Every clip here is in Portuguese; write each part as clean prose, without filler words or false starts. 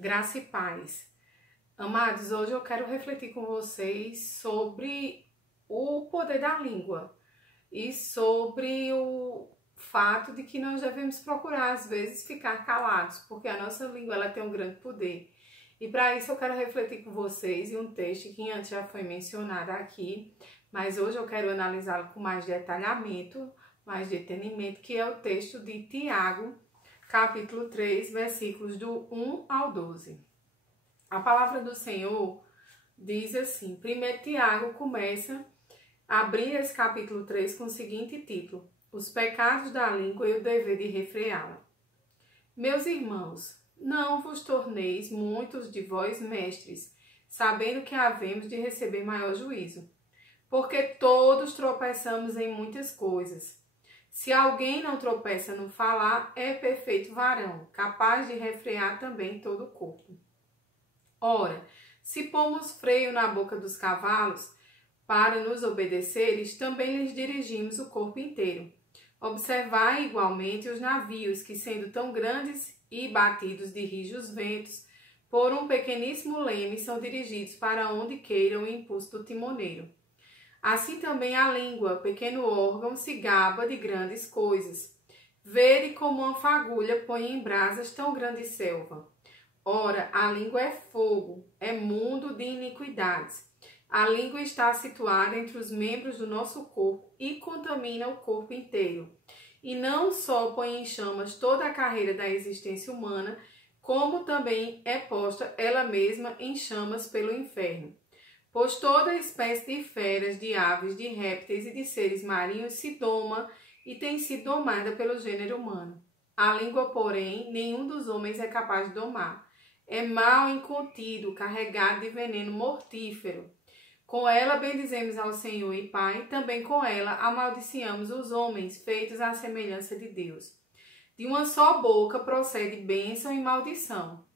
Graça e paz. Amados, hoje eu quero refletir com vocês sobre o poder da língua e sobre o fato de que nós devemos procurar, às vezes, ficar calados, porque a nossa língua ela tem um grande poder. E para isso eu quero refletir com vocês em um texto que antes já foi mencionado aqui, mas hoje eu quero analisá-lo com mais detalhamento, mais detenimento, que é o texto de Tiago, capítulo 3, versículos do 1 ao 12. A palavra do Senhor diz assim, 1 Tiago começa a abrir esse capítulo 3 com o seguinte título: Os pecados da língua e o dever de refreá-la. Meus irmãos, não vos torneis muitos de vós mestres, sabendo que havemos de receber maior juízo. Porque todos tropeçamos em muitas coisas. Se alguém não tropeça no falar, é perfeito varão, capaz de refrear também todo o corpo. Ora, se pomos freio na boca dos cavalos para nos obedeceres, também lhes dirigimos o corpo inteiro. Observai igualmente os navios, que sendo tão grandes e batidos de rijos ventos, por um pequeníssimo leme, são dirigidos para onde queira o impulso do timoneiro. Assim também a língua, pequeno órgão, se gaba de grandes coisas. Vede como uma fagulha põe em brasas tão grande selva. Ora, a língua é fogo, é mundo de iniquidades. A língua está situada entre os membros do nosso corpo e contamina o corpo inteiro. E não só põe em chamas toda a carreira da existência humana, como também é posta ela mesma em chamas pelo inferno. Pois toda espécie de feras, de aves, de répteis e de seres marinhos se doma e tem sido domada pelo gênero humano. A língua, porém, nenhum dos homens é capaz de domar. É mal incontido, carregado de veneno mortífero. Com ela bendizemos ao Senhor e Pai, também com ela amaldiçoamos os homens, feitos à semelhança de Deus. De uma só boca procede bênção e maldição.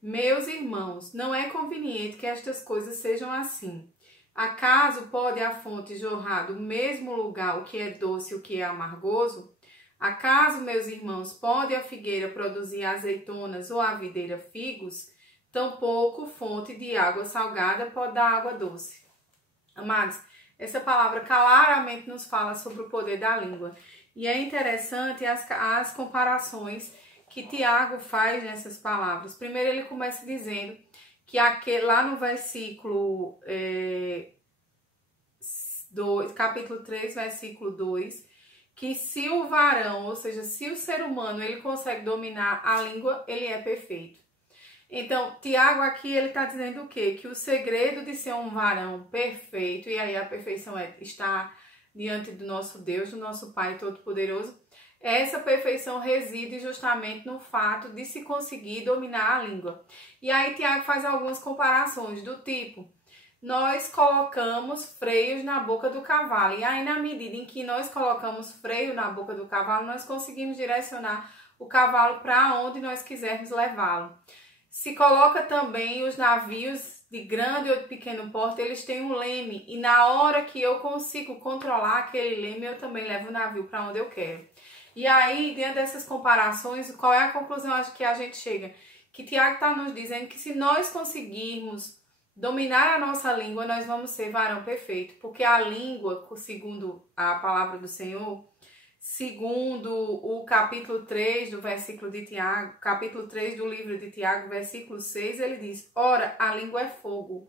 Meus irmãos, não é conveniente que estas coisas sejam assim. Acaso pode a fonte jorrar do mesmo lugar o que é doce e o que é amargoso? Acaso, meus irmãos, pode a figueira produzir azeitonas ou a videira figos? Tampouco fonte de água salgada pode dar água doce. Amados, essa palavra claramente nos fala sobre o poder da língua. E é interessante as comparações que Tiago faz nessas palavras. Primeiro ele começa dizendo que lá no versículo 2, capítulo 3, versículo 2, que se o varão, ou seja, se o ser humano, ele consegue dominar a língua, ele é perfeito. Então, Tiago aqui, ele está dizendo o quê? Que o segredo de ser um varão perfeito, e aí a perfeição está diante do nosso Deus, do nosso Pai Todo-Poderoso, essa perfeição reside justamente no fato de se conseguir dominar a língua. E aí Tiago faz algumas comparações do tipo, nós colocamos freios na boca do cavalo. E aí na medida em que nós colocamos freio na boca do cavalo, nós conseguimos direcionar o cavalo para onde nós quisermos levá-lo. Se coloca também os navios de grande ou de pequeno porte, eles têm um leme. E na hora que eu consigo controlar aquele leme, eu também levo o navio para onde eu quero. E aí, diante dessas comparações, qual é a conclusão acho que a gente chega? Que Tiago está nos dizendo que se nós conseguirmos dominar a nossa língua, nós vamos ser varão perfeito. Porque a língua, segundo a palavra do Senhor, segundo o capítulo 3 do versículo de Tiago, capítulo 3 do livro de Tiago, versículo 6, ele diz, ora, a língua é fogo.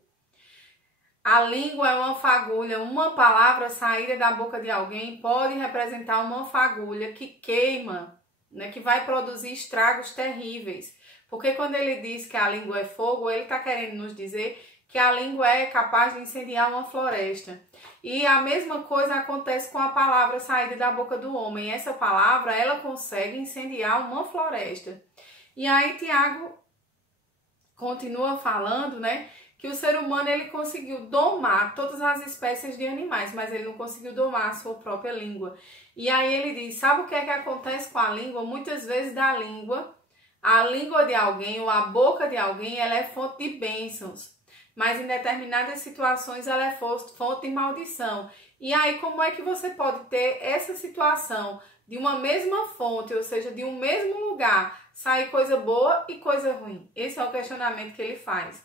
A língua é uma fagulha, uma palavra saída da boca de alguém pode representar uma fagulha que queima, né, que vai produzir estragos terríveis. Porque quando ele diz que a língua é fogo, ele está querendo nos dizer que a língua é capaz de incendiar uma floresta. E a mesma coisa acontece com a palavra saída da boca do homem. Essa palavra, ela consegue incendiar uma floresta. E aí Tiago continua falando, né, que o ser humano ele conseguiu domar todas as espécies de animais, mas ele não conseguiu domar a sua própria língua. E aí ele diz, sabe o que é que acontece com a língua? Muitas vezes a língua de alguém ou a boca de alguém, ela é fonte de bênçãos, mas em determinadas situações ela é fonte de maldição. E aí como é que você pode ter essa situação de uma mesma fonte, ou seja, de um mesmo lugar, sair coisa boa e coisa ruim? Esse é o questionamento que ele faz.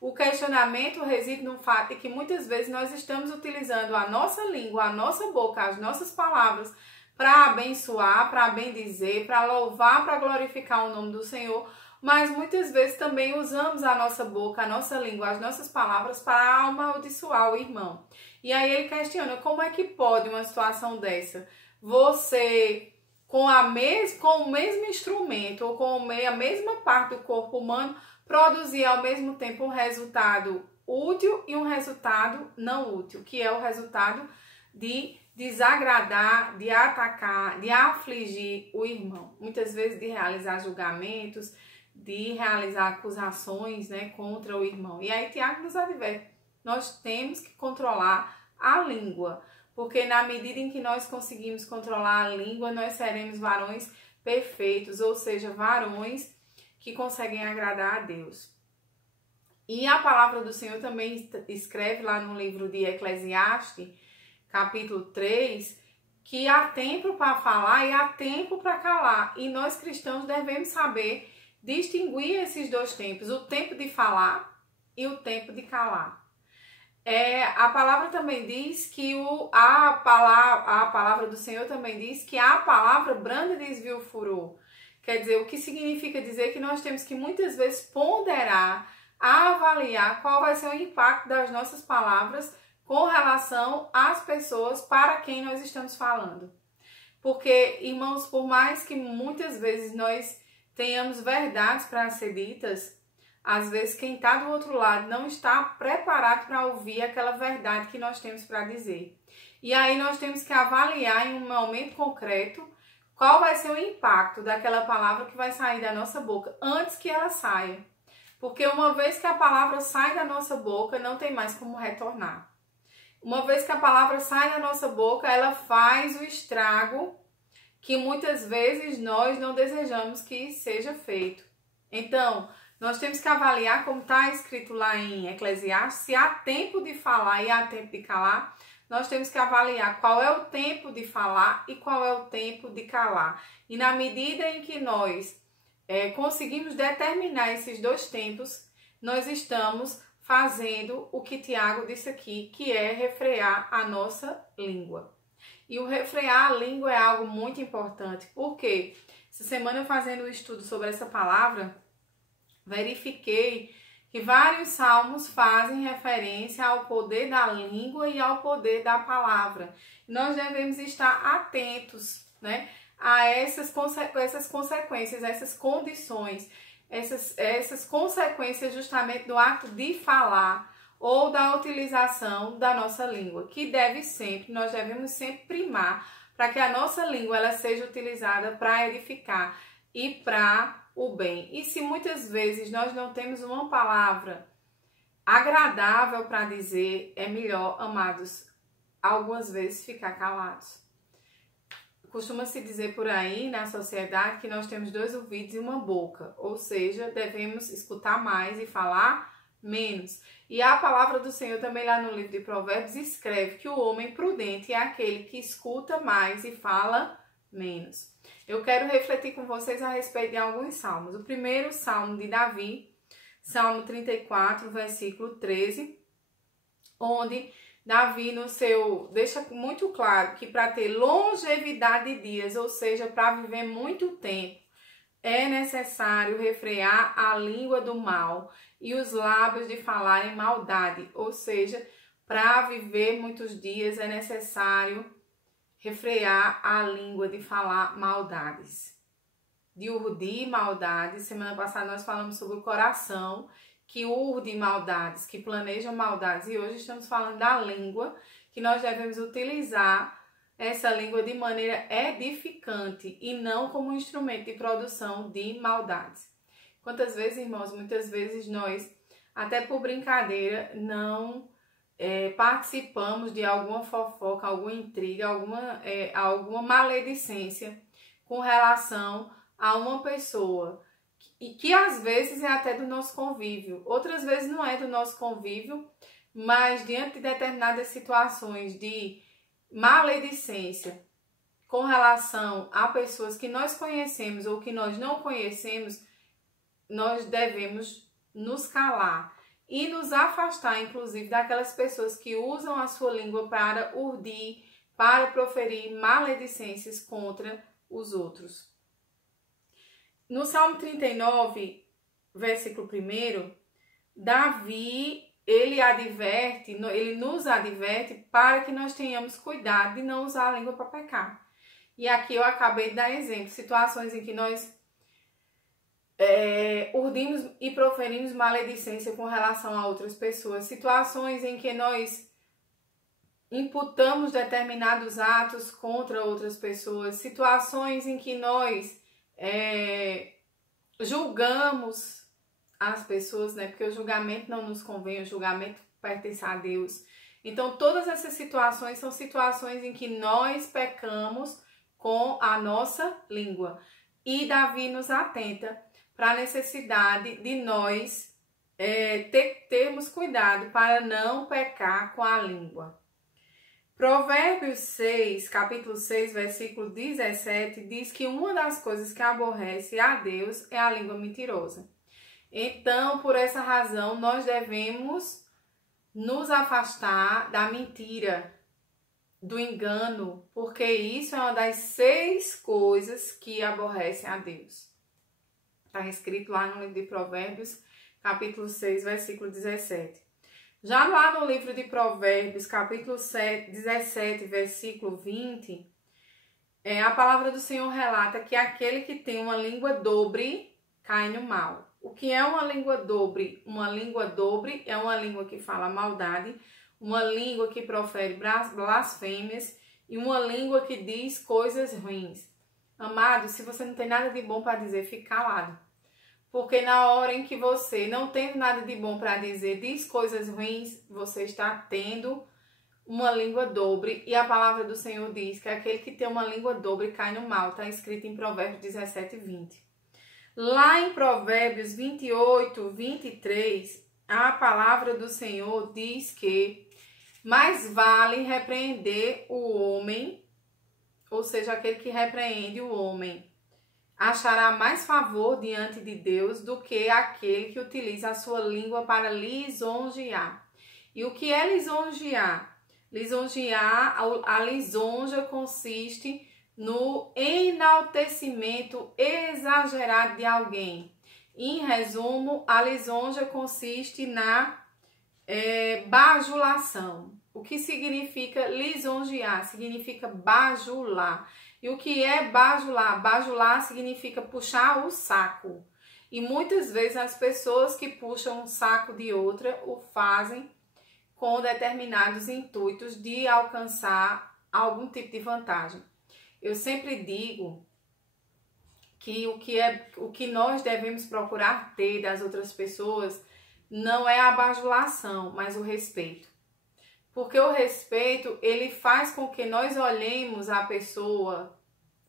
O questionamento reside no fato de que muitas vezes nós estamos utilizando a nossa língua, a nossa boca, as nossas palavras para abençoar, para bendizer, para louvar, para glorificar o nome do Senhor, mas muitas vezes também usamos a nossa boca, a nossa língua, as nossas palavras para amaldiçoar o irmão. E aí ele questiona, como é que pode uma situação dessa? Você, com o mesmo instrumento ou com a mesma parte do corpo humano, produzir ao mesmo tempo um resultado útil e um resultado não útil, que é o resultado de desagradar, de atacar, de afligir o irmão. Muitas vezes de realizar julgamentos, de realizar acusações, né, contra o irmão. E aí Tiago nos adverte, nós temos que controlar a língua, porque na medida em que nós conseguimos controlar a língua, nós seremos varões perfeitos, ou seja, varões que conseguem agradar a Deus. E a palavra do Senhor também escreve lá no livro de Eclesiastes, capítulo 3, que há tempo para falar e há tempo para calar. E nós cristãos devemos saber distinguir esses dois tempos, o tempo de falar e o tempo de calar. A palavra também diz que a palavra do Senhor também diz que a palavra branda desvia o furor. Quer dizer, o que significa dizer que nós temos que muitas vezes ponderar, avaliar qual vai ser o impacto das nossas palavras com relação às pessoas para quem nós estamos falando. Porque, irmãos, por mais que muitas vezes nós tenhamos verdades para ser ditas, às vezes quem está do outro lado não está preparado para ouvir aquela verdade que nós temos para dizer. E aí nós temos que avaliar em um momento concreto qual vai ser o impacto daquela palavra que vai sair da nossa boca antes que ela saia. Porque uma vez que a palavra sai da nossa boca, não tem mais como retornar. Uma vez que a palavra sai da nossa boca, ela faz o estrago que muitas vezes nós não desejamos que seja feito. Então, nós temos que avaliar, como está escrito lá em Eclesiastes, se há tempo de falar e há tempo de calar. Nós temos que avaliar qual é o tempo de falar e qual é o tempo de calar. E na medida em que nós conseguimos determinar esses dois tempos, nós estamos fazendo o que Tiago disse aqui, que é refrear a nossa língua. E o refrear a língua é algo muito importante, porque essa semana eu fazendo um estudo sobre essa palavra, verifiquei que vários salmos fazem referência ao poder da língua e ao poder da palavra. Nós devemos estar atentos, né, a essas consequências, essas condições, essas consequências justamente do ato de falar ou da utilização da nossa língua, que nós devemos sempre primar para que a nossa língua ela seja utilizada para edificar e para o bem. E se muitas vezes nós não temos uma palavra agradável para dizer, é melhor, amados, algumas vezes ficar calados. Costuma-se dizer por aí na sociedade que nós temos 2 ouvidos e uma boca, ou seja, devemos escutar mais e falar menos. E a palavra do Senhor também lá no livro de Provérbios escreve que o homem prudente é aquele que escuta mais e fala menos. Eu quero refletir com vocês a respeito de alguns salmos. O primeiro salmo de Davi, Salmo 34, versículo 13, onde Davi deixa muito claro que para ter longevidade de dias, ou seja, para viver muito tempo, é necessário refrear a língua do mal e os lábios de falar em maldade, ou seja, para viver muitos dias é necessário refrear a língua de falar maldades, de urdir maldades. Semana passada nós falamos sobre o coração, que urde maldades, que planeja maldades. E hoje estamos falando da língua, que nós devemos utilizar essa língua de maneira edificante e não como um instrumento de produção de maldades. Quantas vezes, irmãos, muitas vezes nós, até por brincadeira, não participamos de alguma fofoca, alguma intriga, alguma maledicência com relação a uma pessoa e que às vezes é até do nosso convívio, outras vezes não é do nosso convívio, mas diante de determinadas situações de maledicência com relação a pessoas que nós conhecemos ou que nós não conhecemos, nós devemos nos calar e nos afastar, inclusive, daquelas pessoas que usam a sua língua para urdir, para proferir maledicências contra os outros. No Salmo 39, versículo 1, Davi, ele nos adverte para que nós tenhamos cuidado de não usar a língua para pecar. E aqui eu acabei de dar exemplo, situações em que nós urdimos e proferimos maledicência com relação a outras pessoas, situações em que nós imputamos determinados atos contra outras pessoas, situações em que nós julgamos as pessoas, né? Porque o julgamento não nos convém, o julgamento pertence a Deus. Então, todas essas situações são situações em que nós pecamos com a nossa língua. E Davi nos atenta para a necessidade de nós termos cuidado para não pecar com a língua. Provérbios 6, capítulo 6, versículo 17, diz que uma das coisas que aborrece a Deus é a língua mentirosa. Então, por essa razão, nós devemos nos afastar da mentira, do engano, porque isso é uma das 6 coisas que aborrecem a Deus. Está escrito lá no livro de Provérbios, capítulo 6, versículo 17. Já lá no livro de Provérbios, capítulo 17, versículo 20, a palavra do Senhor relata que aquele que tem uma língua dobre cai no mal. O que é uma língua dobre? Uma língua dobre é uma língua que fala maldade, uma língua que profere blasfêmias e uma língua que diz coisas ruins. Amado, se você não tem nada de bom para dizer, fique calado. Porque na hora em que você não tem nada de bom para dizer, diz coisas ruins, você está tendo uma língua dobre. E a palavra do Senhor diz que aquele que tem uma língua dobre cai no mal. Está escrito em Provérbios 17, 20. Lá em Provérbios 28, 23, a palavra do Senhor diz que mais vale repreender o homem, ou seja, aquele que repreende o homem, achará mais favor diante de Deus do que aquele que utiliza a sua língua para lisonjear. E o que é lisonjear? Lisonjear, a lisonja consiste no enaltecimento exagerado de alguém. Em resumo, a lisonja consiste na bajulação. O que significa lisonjear? Significa bajular. E o que é bajular? Bajular significa puxar o saco. E muitas vezes as pessoas que puxam o saco de outra o fazem com determinados intuitos de alcançar algum tipo de vantagem. Eu sempre digo que o que nós devemos procurar ter das outras pessoas não é a bajulação, mas o respeito. Porque o respeito, ele faz com que nós olhemos a pessoa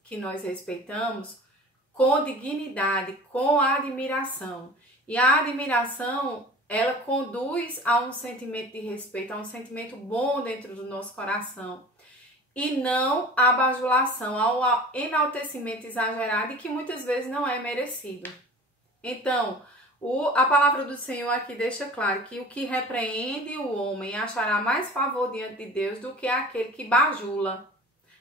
que nós respeitamos com dignidade, com admiração. E a admiração, ela conduz a um sentimento de respeito, a um sentimento bom dentro do nosso coração. E não a bajulação, ao enaltecimento exagerado e que muitas vezes não é merecido. Então, a palavra do Senhor aqui deixa claro que o que repreende o homem achará mais favor diante de Deus do que aquele que bajula,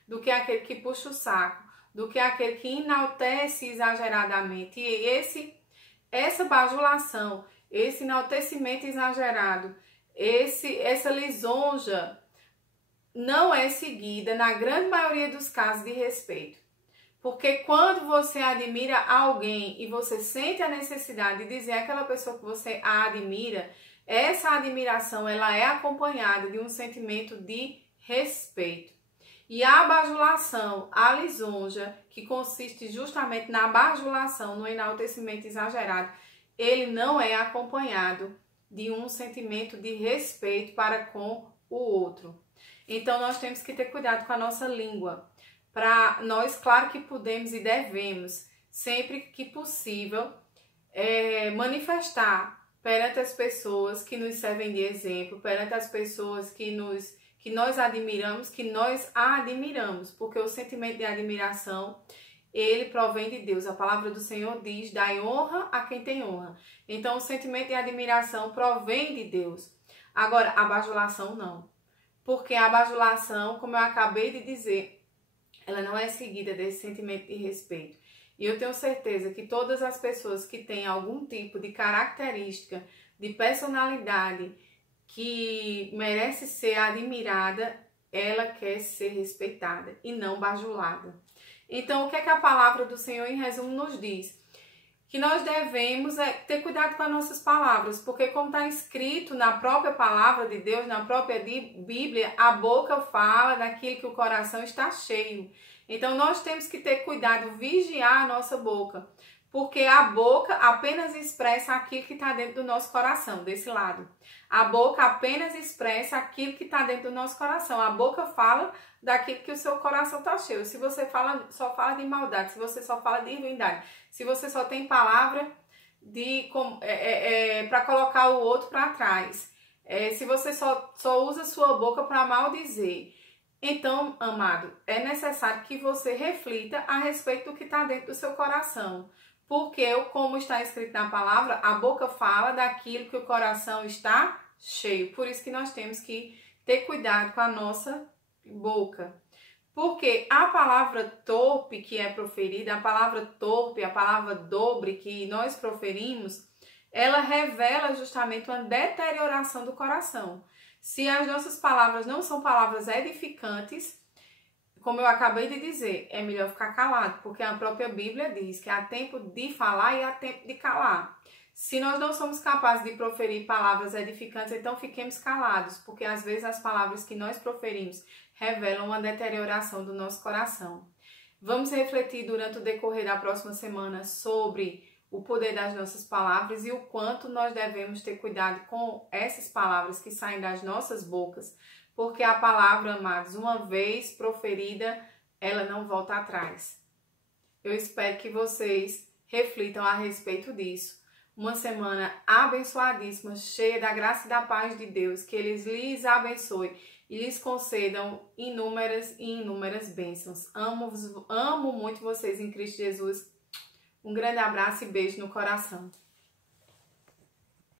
do que aquele que puxa o saco, do que aquele que enaltece exageradamente. E essa bajulação, esse enaltecimento exagerado, essa lisonja não é seguida, na grande maioria dos casos, de respeito. Porque quando você admira alguém e você sente a necessidade de dizer àquela pessoa que você a admira, essa admiração ela é acompanhada de um sentimento de respeito. E a bajulação, a lisonja, que consiste justamente na bajulação, no enaltecimento exagerado, ele não é acompanhado de um sentimento de respeito para com o outro. Então, nós temos que ter cuidado com a nossa língua. Para nós, claro que podemos e devemos, sempre que possível, manifestar perante as pessoas que nos servem de exemplo, perante as pessoas que que nós admiramos, que nós a admiramos, porque o sentimento de admiração, ele provém de Deus. A palavra do Senhor diz: dai honra a quem tem honra. Então, o sentimento de admiração provém de Deus. Agora, a bajulação não. Porque a bajulação, como eu acabei de dizer, ela não é seguida desse sentimento de respeito. E eu tenho certeza que todas as pessoas que têm algum tipo de característica, de personalidade, que merece ser admirada, ela quer ser respeitada e não bajulada. Então, o que é que a palavra do Senhor, em resumo, nos diz? Que nós devemos ter cuidado com as nossas palavras, porque como está escrito na própria palavra de Deus, na própria Bíblia, a boca fala daquilo que o coração está cheio. Então, nós temos que ter cuidado, vigiar a nossa boca, porque a boca apenas expressa aquilo que está dentro do nosso coração, desse lado. A boca apenas expressa aquilo que está dentro do nosso coração. A boca fala daquilo que o seu coração está cheio. Se você só fala de maldade, se você só fala de ruindade, se você só tem palavra para colocar o outro para trás, se você só usa sua boca para maldizer, então, amado, é necessário que você reflita a respeito do que está dentro do seu coração. Porque, como está escrito na palavra, a boca fala daquilo que o coração está cheio. Por isso que nós temos que ter cuidado com a nossa boca. Porque a palavra torpe que é proferida, a palavra torpe, a palavra dobre que nós proferimos, ela revela justamente uma deterioração do coração. Se as nossas palavras não são palavras edificantes, como eu acabei de dizer, é melhor ficar calado, porque a própria Bíblia diz que há tempo de falar e há tempo de calar. Se nós não somos capazes de proferir palavras edificantes, então fiquemos calados, porque às vezes as palavras que nós proferimos revelam uma deterioração do nosso coração. Vamos refletir durante o decorrer da próxima semana sobre o poder das nossas palavras e o quanto nós devemos ter cuidado com essas palavras que saem das nossas bocas, porque a palavra, amados, uma vez proferida, ela não volta atrás. Eu espero que vocês reflitam a respeito disso. Uma semana abençoadíssima, cheia da graça e da paz de Deus, que eles lhes abençoe e lhes concedam inúmeras e inúmeras bênçãos. Amo muito vocês em Cristo Jesus. Um grande abraço e beijo no coração.